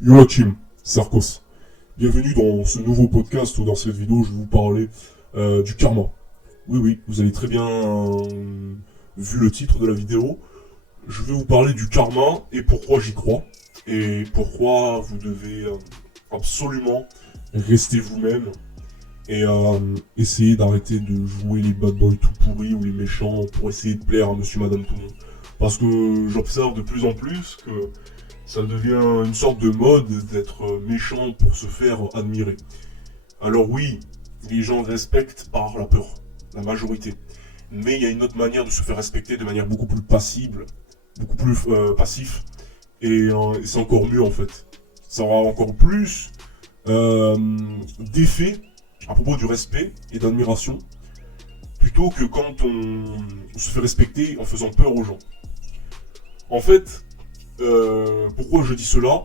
Joachim Sarkos. Bienvenue dans ce nouveau podcast où dans cette vidéo je vais vous parler du karma. Oui, oui, vous avez très bien vu le titre de la vidéo. Je vais vous parler du karma et pourquoi j'y crois. Et pourquoi vous devez absolument rester vous-même et essayer d'arrêter de jouer les bad boys tout pourris ou les méchants pour essayer de plaire à monsieur madame tout le monde. Parce que j'observe de plus en plus que ça devient une sorte de mode d'être méchant pour se faire admirer. Alors oui, les gens respectent par la peur, la majorité. Mais il y a une autre manière de se faire respecter de manière beaucoup plus passible, beaucoup plus passif. Et c'est encore mieux en fait. Ça aura encore plus d'effet à propos du respect et d'admiration, plutôt que quand on se fait respecter en faisant peur aux gens. En fait, pourquoi je dis cela?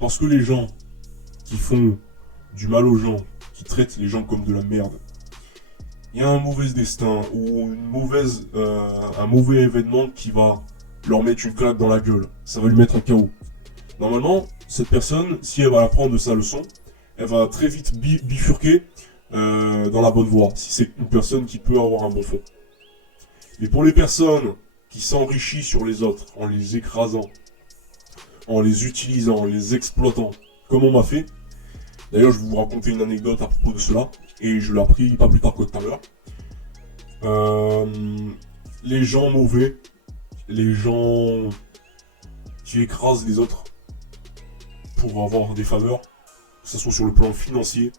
Parce que les gens qui font du mal aux gens, qui traitent les gens comme de la merde, il y a un mauvais destin ou un mauvais événement qui va leur mettre une claque dans la gueule. Ça va lui mettre un KO. Normalement, cette personne, si elle va apprendre de sa leçon, elle va très vite bifurquer dans la bonne voie, si c'est une personne qui peut avoir un bon fond. Mais pour les personnes qui s'enrichissent sur les autres en les écrasant, en les utilisant, en les exploitant, comme on m'a fait. D'ailleurs, je vais vous raconter une anecdote à propos de cela, et je l'ai appris pas plus tard que tout à l'heure. Les gens mauvais, les gens qui écrasent les autres pour avoir des faveurs, que ce soit sur le plan financier,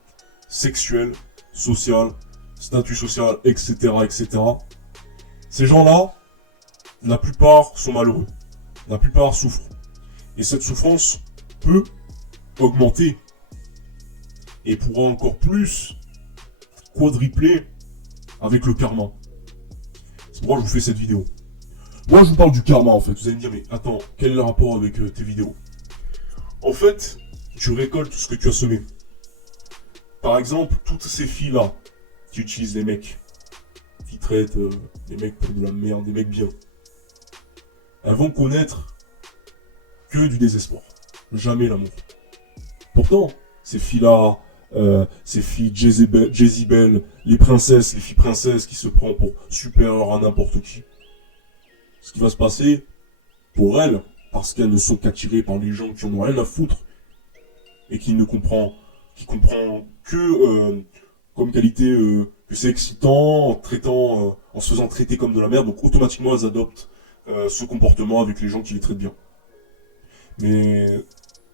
sexuel, social, statut social, etc., etc. Ces gens-là, la plupart sont malheureux, la plupart souffrent. Et cette souffrance peut augmenter et pourra encore plus quadrupler avec le karma. C'est pourquoi je vous fais cette vidéo. Moi je vous parle du karma en fait. Vous allez me dire mais attends, quel est le rapport avec tes vidéos? En fait, tu récoltes ce que tu as semé. Par exemple, toutes ces filles-là qui utilisent les mecs, qui traitent les mecs pour de la merde, des mecs bien, elles vont connaître que du désespoir. Jamais l'amour. Pourtant, ces filles-là, ces filles Jezebel, les princesses, les filles princesses qui se prennent pour supérieures à n'importe qui. Ce qui va se passer pour elles, parce qu'elles ne sont qu'attirées par les gens qui en ont rien à foutre et qui comprend que comme qualité que c'est excitant en traitant, en se faisant traiter comme de la merde, donc automatiquement elles adoptent ce comportement avec les gens qui les traitent bien. Mais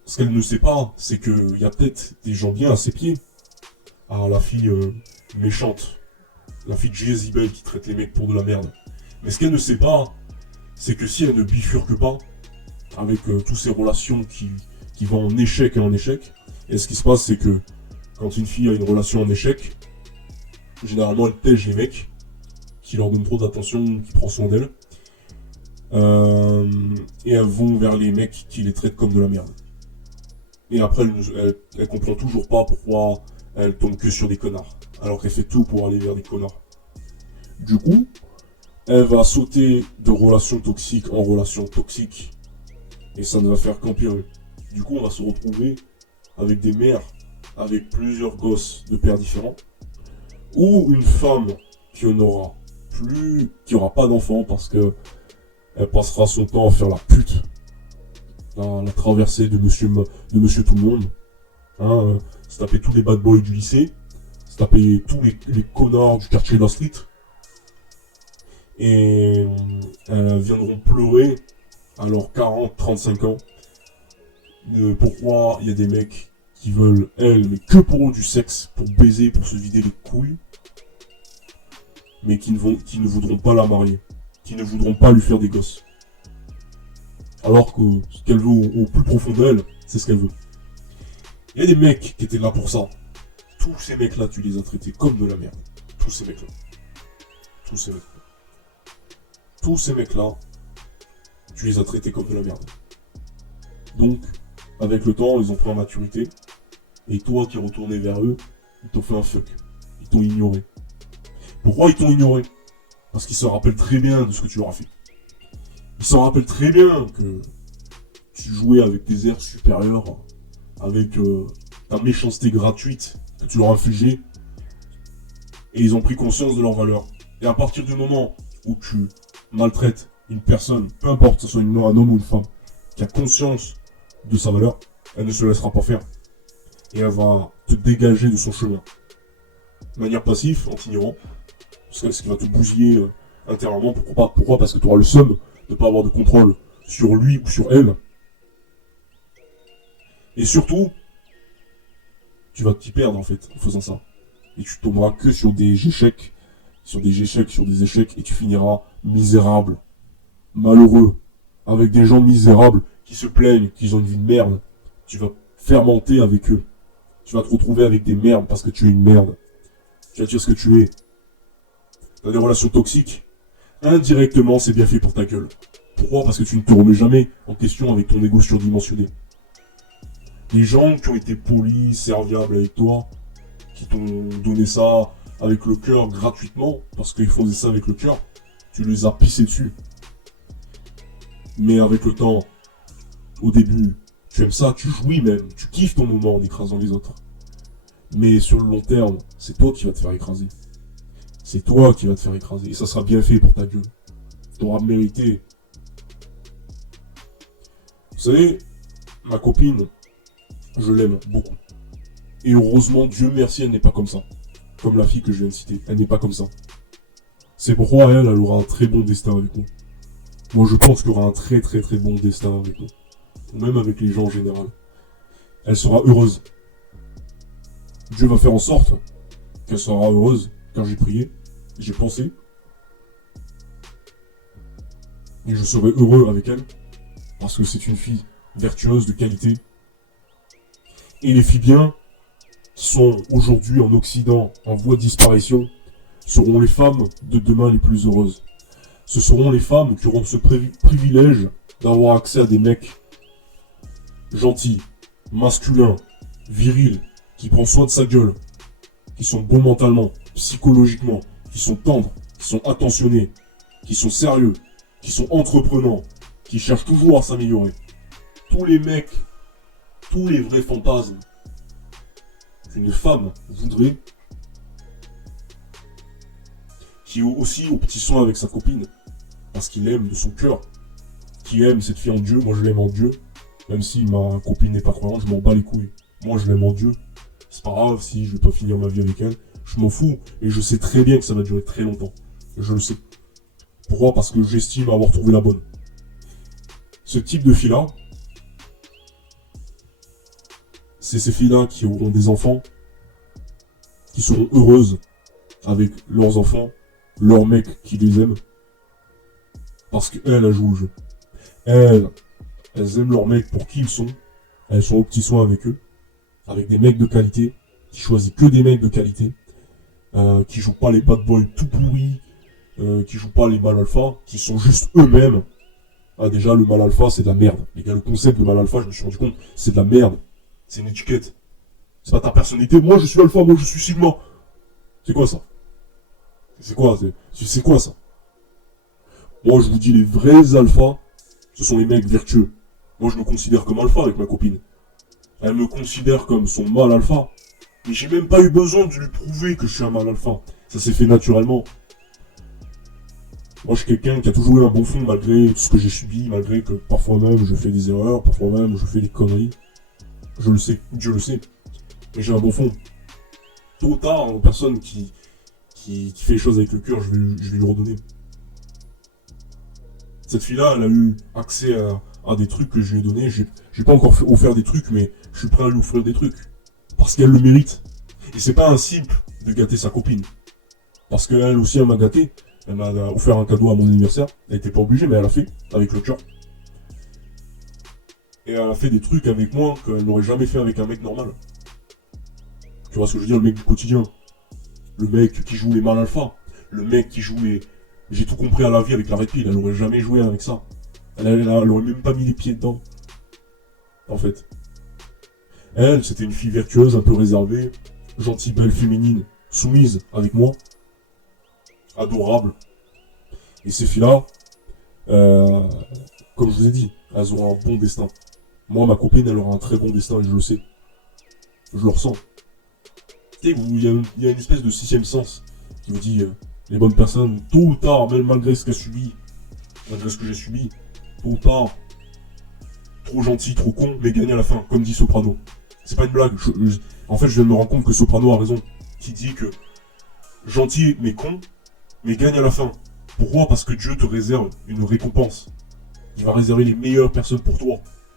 ce qu'elle ne sait pas, c'est qu'il y a peut-être des gens bien à ses pieds. Ah, la fille méchante. La fille Jezebel qui traite les mecs pour de la merde. Mais ce qu'elle ne sait pas, c'est que si elle ne bifurque pas avec toutes ces relations qui vont en échec et en échec, et ce qui se passe, c'est que quand une fille a une relation en échec, généralement elle tège les mecs, qui leur donnent trop d'attention, qui prennent soin d'elle. Et elles vont vers les mecs qui les traitent comme de la merde. Et après, elle comprend toujours pas pourquoi elle tombe que sur des connards. Alors qu'elle fait tout pour aller vers des connards. Du coup, elle va sauter de relation toxique en relation toxique. Et ça ne va faire qu'empirer. Du coup, on va se retrouver avec des mères, avec plusieurs gosses de pères différents. Ou une femme qui n'aura plus, qui aura pas d'enfants parce que elle passera son temps à faire la pute. La traversée de monsieur tout le monde. Hein, se taper tous les bad boys du lycée. Se taper tous les connards du quartier de la street. Et elles viendront pleurer à leurs 40-35 ans. Pourquoi il y a des mecs qui veulent, elles, mais que pour eux du sexe, pour baiser, pour se vider les couilles. Mais qui ne voudront pas la marier. Qui ne voudront pas lui faire des gosses. Alors que ce qu'elle veut au plus profond d'elle, c'est ce qu'elle veut. Il y a des mecs qui étaient là pour ça. Tous ces mecs-là, tu les as traités comme de la merde. Tous ces mecs-là. Tous ces mecs-là. Tous ces mecs-là, tu les as traités comme de la merde. Donc, avec le temps, ils ont pris en maturité. Et toi qui es retourné vers eux, ils t'ont fait un fuck. Ils t'ont ignoré. Pourquoi ils t'ont ignoré? Parce qu'ils se rappellent très bien de ce que tu leur as fait. Ils s'en rappellent très bien que tu jouais avec tes airs supérieurs, avec ta méchanceté gratuite que tu leur infligeais, et ils ont pris conscience de leur valeur. Et à partir du moment où tu maltraites une personne, peu importe que ce soit un homme ou une femme, qui a conscience de sa valeur, elle ne se laissera pas faire. Et elle va te dégager de son chemin. De manière passive, en t'ignorant. Ce qui va te bousiller intérieurement. Pourquoi? Parce que tu auras le seum de ne pas avoir de contrôle sur lui ou sur elle. Et surtout, tu vas t'y perdre en fait en faisant ça. Et tu tomberas que sur des échecs, et tu finiras misérable, malheureux, avec des gens misérables qui se plaignent, qu'ils ont une vie de merde. Tu vas fermenter avec eux. Tu vas te retrouver avec des merdes parce que tu es une merde. Tu vas dire ce que tu es. Tu as des relations toxiques. Indirectement, c'est bien fait pour ta gueule. Pourquoi? Parce que tu ne te remets jamais en question avec ton ego surdimensionné. Les gens qui ont été polis, serviables avec toi, qui t'ont donné ça avec le cœur gratuitement, parce qu'ils faisaient ça avec le cœur, tu les as pissés dessus. Mais avec le temps, au début, tu aimes ça, tu jouis même, tu kiffes ton moment en écrasant les autres. Mais sur le long terme, c'est toi qui vas te faire écraser. C'est toi qui vas te faire écraser. Et ça sera bien fait pour ta gueule. Tu auras mérité. Vous savez, ma copine, je l'aime beaucoup. Et heureusement, Dieu merci, elle n'est pas comme ça. Comme la fille que je viens de citer. Elle n'est pas comme ça. C'est pourquoi elle aura un très bon destin avec nous. Moi, je pense qu'il y aura un très très très bon destin avec nous. Ou même avec les gens en général. Elle sera heureuse. Dieu va faire en sorte qu'elle sera heureuse, car j'ai prié, j'ai pensé. Et je serai heureux avec elle, parce que c'est une fille vertueuse, de qualité. Et les filles bien, qui sont aujourd'hui en Occident, en voie de disparition, seront les femmes de demain les plus heureuses. Ce seront les femmes qui auront ce privilège d'avoir accès à des mecs gentils, masculins, virils, qui prennent soin de sa gueule, qui sont bons mentalement, psychologiquement, qui sont tendres, qui sont attentionnés, qui sont sérieux, qui sont entreprenants, qui cherchent toujours à s'améliorer. Tous les mecs, tous les vrais fantasmes qu'une femme voudrait, qui est aussi au petit soin avec sa copine, parce qu'il aime de son cœur, qui aime cette fille en Dieu. Moi je l'aime en Dieu, même si ma copine n'est pas croyante, je m'en bats les couilles. Moi je l'aime en Dieu. C'est pas grave si je vais pas finir ma vie avec elle. Je m'en fous. Et je sais très bien que ça va durer très longtemps. Je le sais. Pourquoi? Parce que j'estime avoir trouvé la bonne. Ce type de fille-là, c'est ces filles-là qui auront des enfants, qui seront heureuses avec leurs enfants, leurs mecs qui les aiment. Parce qu'elles, elles jouent le jeu. Elles aiment leurs mecs pour qui ils sont. Elles sont au petit soin avec eux. Avec des mecs de qualité, qui choisissent que des mecs de qualité, qui jouent pas les bad boys tout pourris, qui jouent pas les mal alpha, qui sont juste eux-mêmes. Ah, déjà, le mal alpha, c'est de la merde. Les gars, le concept de mal alpha, je me suis rendu compte, c'est de la merde. C'est une étiquette. C'est pas ta personnalité. Moi, je suis alpha, moi, je suis sigma. C'est quoi ça? C'est quoi ça? Moi, je vous dis, les vrais alphas, ce sont les mecs vertueux. Moi, je me considère comme alpha avec ma copine. Elle me considère comme son mâle alpha. Mais j'ai même pas eu besoin de lui prouver que je suis un mâle alpha. Ça s'est fait naturellement. Moi, je suis quelqu'un qui a toujours eu un bon fond malgré tout ce que j'ai subi, malgré que parfois même je fais des erreurs, parfois même je fais des conneries. Je le sais, Dieu le sait. Mais j'ai un bon fond. Tôt ou tard, une personne qui fait les choses avec le cœur, je vais lui redonner. Cette fille-là, elle a eu accès à des trucs que je lui ai donnés. J'ai pas encore offert des trucs, mais je suis prêt à lui offrir des trucs. Parce qu'elle le mérite. Et c'est pas un simple de gâter sa copine. Parce qu'elle aussi, elle m'a gâté. Elle m'a offert un cadeau à mon anniversaire. Elle était pas obligée, mais elle a fait, avec le cœur. Et elle a fait des trucs avec moi qu'elle n'aurait jamais fait avec un mec normal. Tu vois ce que je veux dire, le mec du quotidien. Le mec qui joue les mal alpha. Le mec qui joue les... J'ai tout compris à la vie avec la red pill. Elle aurait jamais joué avec ça. Elle aurait même pas mis les pieds dedans. En fait. Elle, c'était une fille vertueuse, un peu réservée. Gentille, belle, féminine. Soumise avec moi. Adorable. Et ces filles-là, comme je vous ai dit, elles auront un bon destin. Moi, ma copine, elle aura un très bon destin et je le sais. Je le ressens. Tu sais, il y a une espèce de sixième sens qui vous dit les bonnes personnes, tôt ou tard, même malgré ce qu'elle subit, malgré ce que j'ai subi, tôt ou tard, trop gentil, trop con, mais gagne à la fin, comme dit Soprano. C'est pas une blague. En fait, je viens de me rendre compte que Soprano a raison. Qui dit que gentil mais con, mais gagne à la fin. Pourquoi? Parce que Dieu te réserve une récompense. Il va réserver les meilleures personnes pour toi,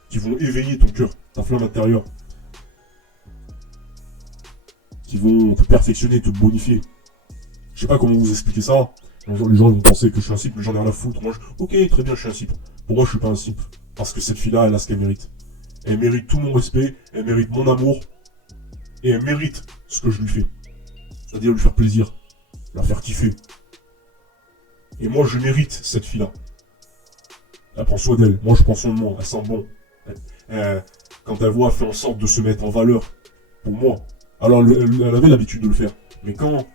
qui vont éveiller ton cœur, ta flamme intérieure, qui vont te perfectionner, te bonifier. Je sais pas comment vous expliquer ça. Les gens vont penser que je suis un cible, mais j'en ai rien à foutre. Ok, très bien, je suis un cible. Pour moi, je suis pas un cible. Parce que cette fille-là, elle a ce qu'elle mérite. Elle mérite tout mon respect, elle mérite mon amour, et elle mérite ce que je lui fais. C'est-à-dire lui faire plaisir, la faire kiffer. Et moi, je mérite cette fille-là. Elle prend soin d'elle, moi je prends soin de moi, elle sent bon. Quand elle voit, elle fait en sorte de se mettre en valeur pour moi. Alors elle avait l'habitude de le faire. Mais quand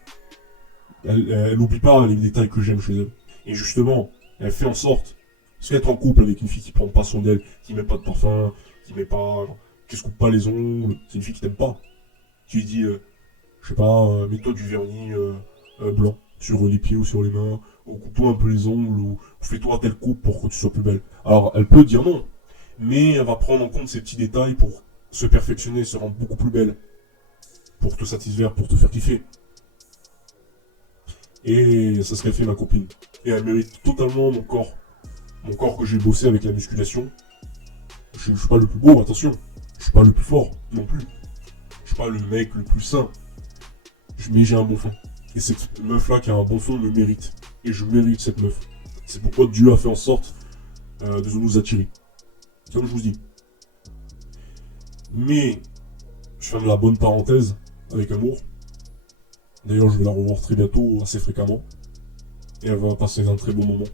elle n'oublie pas les détails que j'aime chez elle. Et justement, elle fait en sorte, parce qu'être en couple avec une fille qui prend pas soin d'elle, qui met pas de parfum, qui met pas, qui se coupe pas les ongles, c'est une fille qui t'aime pas. Qui lui dit, je sais pas, mets-toi du vernis blanc sur les pieds ou sur les mains, ou coupe-toi un peu les ongles, ou fais-toi telle coupe pour que tu sois plus belle. Alors, elle peut dire non, mais elle va prendre en compte ces petits détails pour se perfectionner, se rendre beaucoup plus belle, pour te satisfaire, pour te faire kiffer. Et c'est ce qu'elle fait ma copine. Et elle mérite totalement mon corps que j'ai bossé avec la musculation. Je suis pas le plus beau, attention, je suis pas le plus fort non plus. Je suis pas le mec le plus sain, mais j'ai un bon fond. Et cette meuf-là qui a un bon fond me mérite. Et je mérite cette meuf. C'est pourquoi Dieu a fait en sorte de nous attirer. Comme je vous dis. Mais, je ferme la bonne parenthèse avec amour. D'ailleurs, je vais la revoir très bientôt, assez fréquemment. Et elle va passer un très bon moment.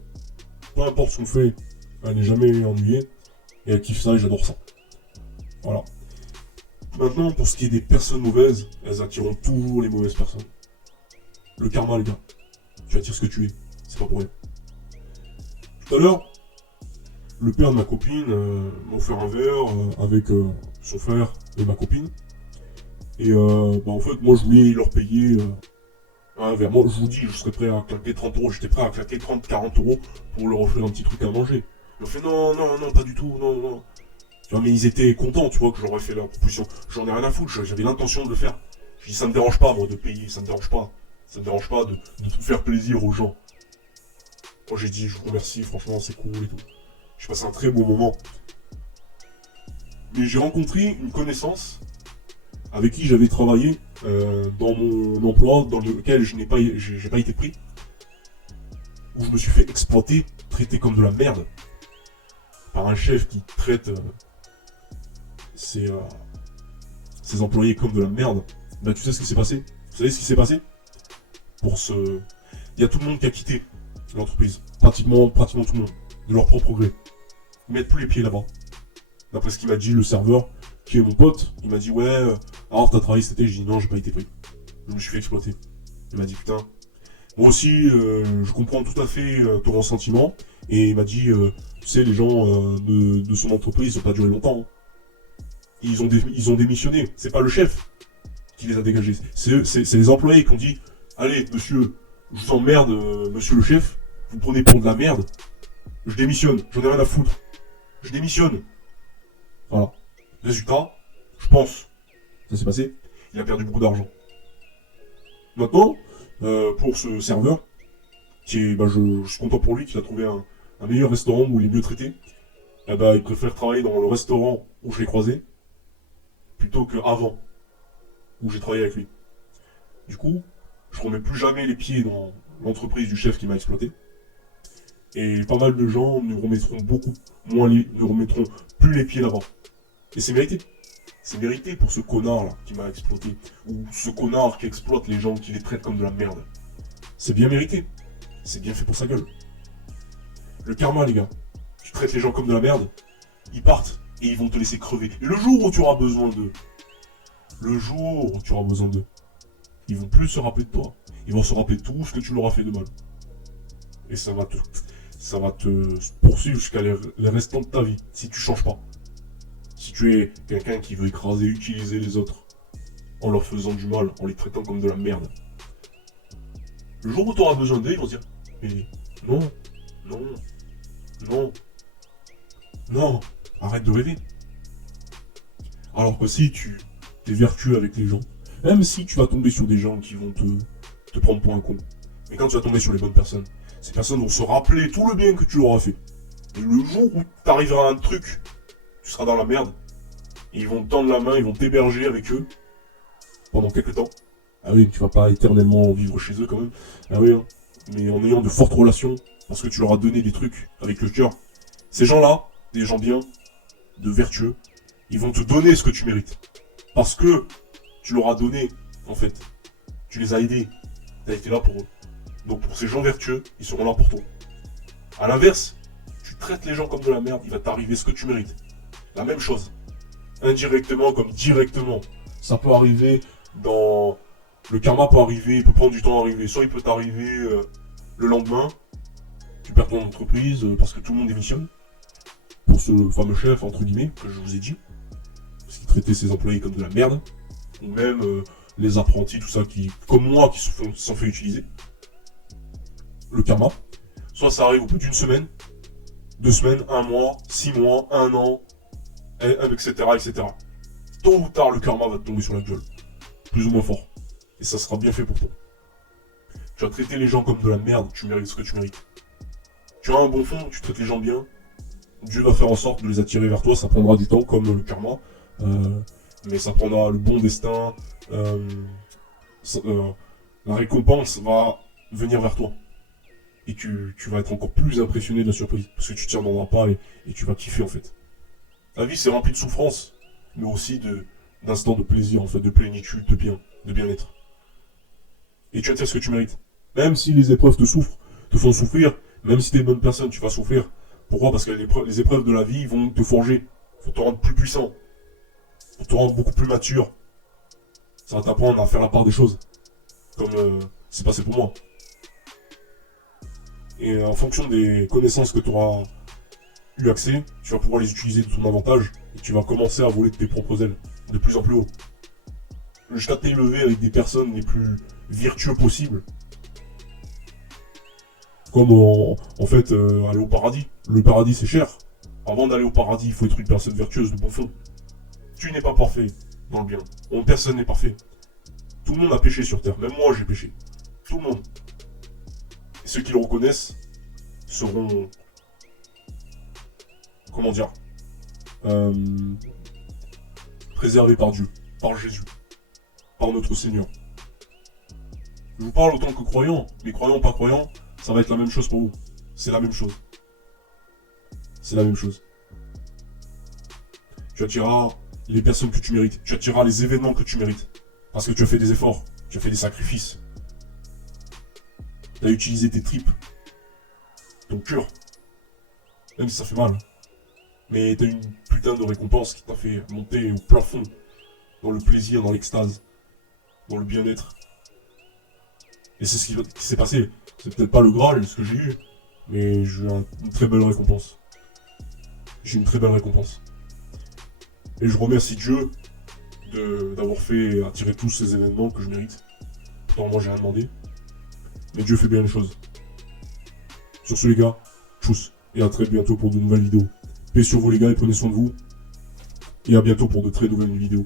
Peu importe ce qu'on fait, elle n'est jamais ennuyée. Et elle kiffe ça et j'adore ça. Voilà. Maintenant, pour ce qui est des personnes mauvaises, elles attireront toujours les mauvaises personnes. Le karma, les gars. Tu attires ce que tu es. C'est pas pour rien. Tout à l'heure, le père de ma copine m'a offert un verre avec son frère et ma copine. Et en fait, moi, je voulais leur payer un verre. Moi, je vous dis, je serais prêt à claquer 30 euros. J'étais prêt à claquer 30-40 euros pour leur offrir un petit truc à manger. Ils m'ont fait non, non, non, pas du tout, non, non. Tu vois, mais ils étaient contents, tu vois, que je leur ai fait la proposition. J'en ai rien à foutre, j'avais l'intention de le faire. Je dis, ça me dérange pas, moi, de payer, ça me dérange pas. Ça me dérange pas de faire plaisir aux gens. Moi, j'ai dit, je vous remercie, franchement, c'est cool et tout. J'ai passé un très beau moment. Mais j'ai rencontré une connaissance avec qui j'avais travaillé dans mon emploi, dans lequel j'ai pas été pris, où je me suis fait exploiter, traité comme de la merde, par un chef qui traite ses employés comme de la merde. Bah tu sais ce qui s'est passé? Vous savez ce qui s'est passé? Il y a tout le monde qui a quitté l'entreprise. Pratiquement tout le monde. De leur propre gré. Ils mettent plus les pieds là-bas. D'après ce qu'il m'a dit le serveur, qui est mon pote, il m'a dit ouais, alors t'as travaillé cet été? J'ai dit non, j'ai pas été pris. Je me suis fait exploiter. Il m'a dit putain. Moi aussi, je comprends tout à fait ton ressentiment. Et il m'a dit, tu sais, les gens de son entreprise, ils ont pas duré longtemps. Hein. Ils ont démissionné. C'est pas le chef qui les a dégagés. C'est les employés qui ont dit, allez, monsieur, je vous emmerde, monsieur le chef, vous prenez pour de la merde. Je démissionne, j'en ai rien à foutre. Je démissionne. Voilà. Résultat, je pense, ça s'est passé, il a perdu beaucoup d'argent. Maintenant, pour ce serveur, qui est, je suis content pour lui qu'il a trouvé un meilleur restaurant où il est mieux traité. Et il préfère travailler dans le restaurant où je l'ai croisé, plutôt qu'avant, où j'ai travaillé avec lui. Du coup, je remets plus jamais les pieds dans l'entreprise du chef qui m'a exploité. Et pas mal de gens ne remettront plus les pieds là-bas. Et c'est mérité. C'est mérité pour ce connard là qui m'a exploité. Ou ce connard qui exploite les gens, qui les traite comme de la merde. C'est bien mérité. C'est bien fait pour sa gueule. Le karma, les gars. Tu traites les gens comme de la merde, ils partent et ils vont te laisser crever. Et le jour où tu auras besoin d'eux, ils vont plus se rappeler de toi. Ils vont se rappeler de tout ce que tu leur as fait de mal. Et ça va te poursuivre jusqu'à les restants de ta vie, si tu changes pas. Si tu es quelqu'un qui veut écraser, utiliser les autres, en leur faisant du mal, en les traitant comme de la merde, le jour où tu auras besoin d'eux, ils vont se dire, mais non, non, non, non, arrête de rêver. Alors que si tu es vertueux avec les gens, même si tu vas tomber sur des gens qui vont te prendre pour un con, mais quand tu vas tomber sur les bonnes personnes, ces personnes vont se rappeler tout le bien que tu leur as fait. Et le jour où tu arriveras à un truc, tu seras dans la merde, et ils vont te tendre la main, ils vont t'héberger avec eux pendant quelques temps. Ah oui, tu vas pas éternellement vivre chez eux quand même. Ah oui, hein. Mais en ayant de fortes relations, parce que tu leur as donné des trucs avec le cœur. Ces gens-là, des gens bien, de vertueux, ils vont te donner ce que tu mérites. Parce que tu leur as donné, en fait. Tu les as aidés. Tu as été là pour eux. Donc pour ces gens vertueux, ils seront là pour toi. A l'inverse, tu traites les gens comme de la merde, il va t'arriver ce que tu mérites. La même chose. Indirectement comme directement. Ça peut arriver dans... Le karma peut arriver, il peut prendre du temps à arriver. Soit il peut t'arriver le lendemain, tu perds ton entreprise parce que tout le monde démissionne. Pour ce fameux chef, entre guillemets, que je vous ai dit. Parce qu'il traitait ses employés comme de la merde. Ou même les apprentis, tout ça, qui, comme moi, qui s'en fait utiliser. Le karma. Soit ça arrive au bout d'une semaine, 2 semaines, 1 mois, 6 mois, 1 an, etc., etc. Tôt ou tard, le karma va te tomber sur la gueule. Plus ou moins fort. Et ça sera bien fait pour toi. Tu vas traiter les gens comme de la merde, tu mérites ce que tu mérites. Tu as un bon fond, tu traites les gens bien. Dieu va faire en sorte de les attirer vers toi, ça prendra du temps comme le karma. Mais ça prendra le bon destin. La récompense va venir vers toi. Et tu vas être encore plus impressionné de la surprise. Parce que tu t'y attendras pas et tu vas kiffer en fait. La vie c'est rempli de souffrance, mais aussi d'instants de plaisir, en fait, de plénitude, de bien-être. Et tu attires ce que tu mérites. Même si les épreuves te font souffrir, même si t'es une bonne personne, tu vas souffrir. Pourquoi? Parce que les épreuves de la vie vont te forger, vont te rendre plus puissant, vont te rendre beaucoup plus mature. Ça va t'apprendre à faire la part des choses, comme c'est passé pour moi. Et en fonction des connaissances que tu auras eu accès, tu vas pouvoir les utiliser de ton avantage et tu vas commencer à voler de tes propres ailes, de plus en plus haut. Jusqu'à t'élever avec des personnes les plus vertueux possibles. Comme en fait aller au paradis. Le paradis c'est cher. Avant d'aller au paradis, il faut être une personne vertueuse de bon fond. Tu n'es pas parfait dans le bien. Personne n'est parfait. Tout le monde a péché sur terre. Même moi j'ai péché. Tout le monde. Et ceux qui le reconnaissent seront... Comment dire préservés par Dieu. Par Jésus. Par notre Seigneur. Je vous parle autant que croyants. Mais croyants, pas croyants, ça va être la même chose pour vous. C'est la même chose. C'est la même chose. Tu attireras les personnes que tu mérites. Tu attireras les événements que tu mérites. Parce que tu as fait des efforts. Tu as fait des sacrifices. Tu as utilisé tes tripes. Ton cœur. Même si ça fait mal. Mais tu as une putain de récompense qui t'a fait monter au plafond. Dans le plaisir, dans l'extase. Dans le bien-être. Et c'est ce qui s'est passé. C'est peut-être pas le Graal, ce que j'ai eu. Mais j'ai une très belle récompense. J'ai une très belle récompense. Et je remercie Dieu d'avoir fait attirer tous ces événements que je mérite. Pourtant moi j'ai rien demandé. Mais Dieu fait bien les choses. Sur ce les gars, tchuss. Et à très bientôt pour de nouvelles vidéos. Paix sur vous les gars et prenez soin de vous. Et à bientôt pour de très nouvelles vidéos.